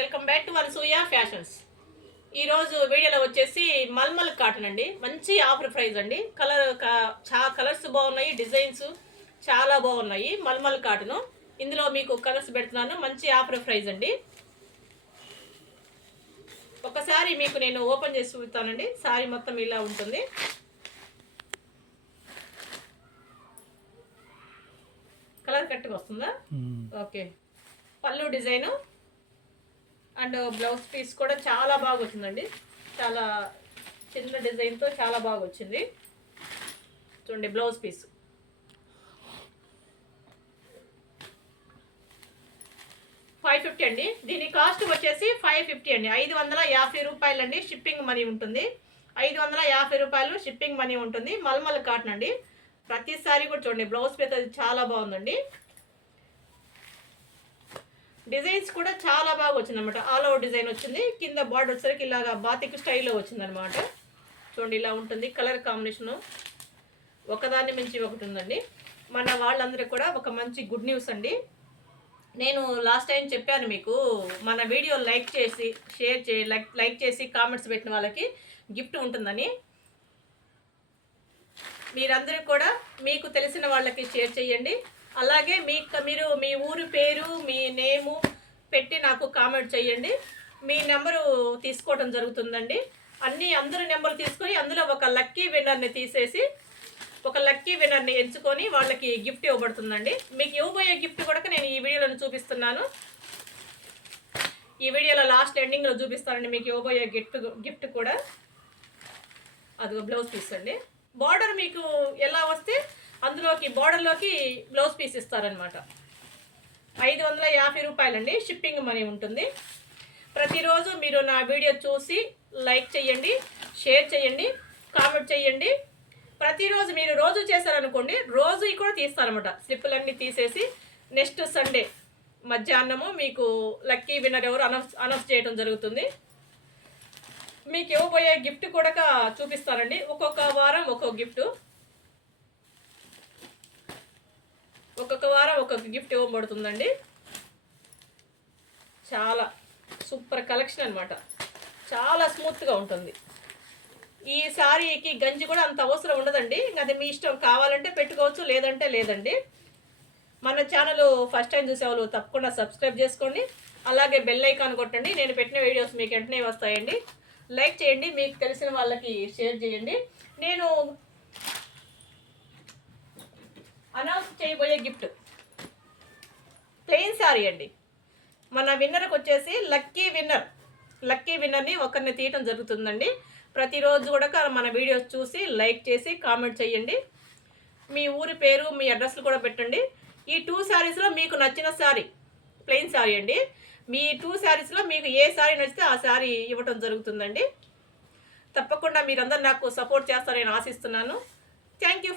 Welcome back to Anasuya fashions. ఈరోజు వీడియోలో వచ్చేసి మల్మల్ కాటన్ అండి. మంచి ఆఫర్ ప్రైస్ అండి. కలర్స్ బాగున్నాయి, డిజైన్స్ చాలా బాగున్నాయి. మల్మల్ కాటన్ ఇందులో మీకు కలర్స్ పెడుతున్నాను. మంచి ఆఫర్ ప్రైస్ అండి. ఒకసారి మీకు నేను ఓపెన్ చేసి చూపుతానండి. సారీ మొత్తం ఇలా ఉంటుంది. కలర్ కరెక్ట్గా వస్తుందా? ఓకే. పళ్ళు డిజైను అండ్ బ్లౌజ్ పీస్ కూడా చాలా బాగా వచ్చిందండి. చాలా చిన్న డిజైన్తో చాలా బాగా వచ్చింది. చూడండి బ్లౌజ్ పీస్. $550 అండి. దీని కాస్ట్ వచ్చేసి $550 అండి. 550 రూపాయలండి. షిప్పింగ్ మనీ ఉంటుంది. 550 రూపాయలు షిప్పింగ్ మనీ ఉంటుంది. మల్మల్ కాటన్ అండి. ప్రతిసారి కూడా చూడండి బ్లౌజ్ పీస్ అది చాలా బాగుందండి. డిజైన్స్ కూడా చాలా బాగా వచ్చింది అనమాట. ఆల్ ఓవర్ డిజైన్ వచ్చింది. కింద బార్డర్ వచ్చేసరికి ఇలాగా బాతిక్ స్టైల్లో వచ్చిందనమాట. చూడండి ఇలా ఉంటుంది. కలర్ కాంబినేషను ఒకదాన్ని మించి ఒకటి ఉందండి. మన వాళ్ళందరికీ కూడా ఒక మంచి గుడ్ న్యూస్ అండి. నేను లాస్ట్ టైం చెప్పాను మీకు, మన వీడియో లైక్ చేసి షేర్ లైక్ చేసి కామెంట్స్ పెట్టిన వాళ్ళకి గిఫ్ట్ ఉంటుందని. మీరందరూ కూడా మీకు తెలిసిన వాళ్ళకి షేర్ చేయండి. అలాగే మీరు మీ ఊరు పేరు, మీ నేము పెట్టి నాకు కామెంట్ చేయండి. మీ నెంబరు తీసుకోవడం జరుగుతుందండి. అందరి నెంబర్ తీసుకొని అందులో ఒక లక్కీ విన్నర్ని తీసేసి ఒక లక్కీ విన్నర్ని ఎంచుకొని వాళ్ళకి గిఫ్ట్ ఇవ్వబడుతుందండి. మీకు ఇవ్వబోయే గిఫ్ట్ కూడా నేను ఈ వీడియోలో చూపిస్తున్నాను. ఈ వీడియోలో లాస్ట్ ఎండింగ్లో చూపిస్తానండి మీకు ఇవ్వబోయే గిఫ్ట్ కూడా. అది బ్లౌజ్ పీస్ అండి. బార్డర్ మీకు ఎలా వస్తే అందులోకి బార్డర్లోకి బ్లౌజ్ పీస్ ఇస్తారనమాట. 550 రూపాయలండి. షిప్పింగ్ మనీ ఉంటుంది. ప్రతిరోజు మీరు నా వీడియో చూసి లైక్ చేయండి, షేర్ చేయండి, కామెంట్ చేయండి. ప్రతిరోజు మీరు రోజు చేశారనుకోండి, రోజు కూడా తీస్తారనమాట. స్లిప్పులన్నీ తీసేసి నెక్స్ట్ సండే మధ్యాహ్నము మీకు లక్కీ విన్నర్ ఎవరు అనౌన్స్ చేయడం జరుగుతుంది. మీకు ఇవ్వబోయే గిఫ్ట్ కూడా చూపిస్తానండి. ఒక్కొక్క వారం ఒక్కొక్క గిఫ్ట్, ఒక్కొక్క వారం ఒక్కొక్క గిఫ్ట్ ఇవ్వబడుతుందండి. చాలా సూపర్ కలెక్షన్ అనమాట. చాలా స్మూత్గా ఉంటుంది. ఈ శారీకి గంజి కూడా అంత అవసరం ఉండదండి. అది మీ ఇష్టం, కావాలంటే పెట్టుకోవచ్చు, లేదంటే లేదండి. మన ఛానల్ ఫస్ట్ టైం చూసేవాళ్ళు తప్పకుండా సబ్స్క్రైబ్ చేసుకోండి. అలాగే బెల్ ఐకాన్ కొట్టండి. నేను పెట్టిన వీడియోస్ మీకు వెంటనే వస్తాయండి. లైక్ చేయండి, మీకు తెలిసిన వాళ్ళకి షేర్ చేయండి. నేను అనౌన్స్ చేయబోయే గిఫ్ట్ ప్లెయిన్ శారీ అండి. మన విన్నర్కి వచ్చేసి లక్కీ విన్నర్ని ఒకరిని తీయటం జరుగుతుందండి. ప్రతిరోజు కూడా మన వీడియోస్ చూసి లైక్ చేసి కామెంట్ చేయండి. మీ ఊరి పేరు, మీ అడ్రస్లు కూడా పెట్టండి. ఈ 2 శారీస్లో మీకు నచ్చిన శారీ ప్లెయిన్ శారీ అండి. మీ 2 శారీస్లో మీకు ఏ శారీ నచ్చితే ఆ శారీ ఇవ్వటం జరుగుతుందండి. తప్పకుండా మీరందరూ నాకు సపోర్ట్ చేస్తారని ఆశిస్తున్నాను. Thank you.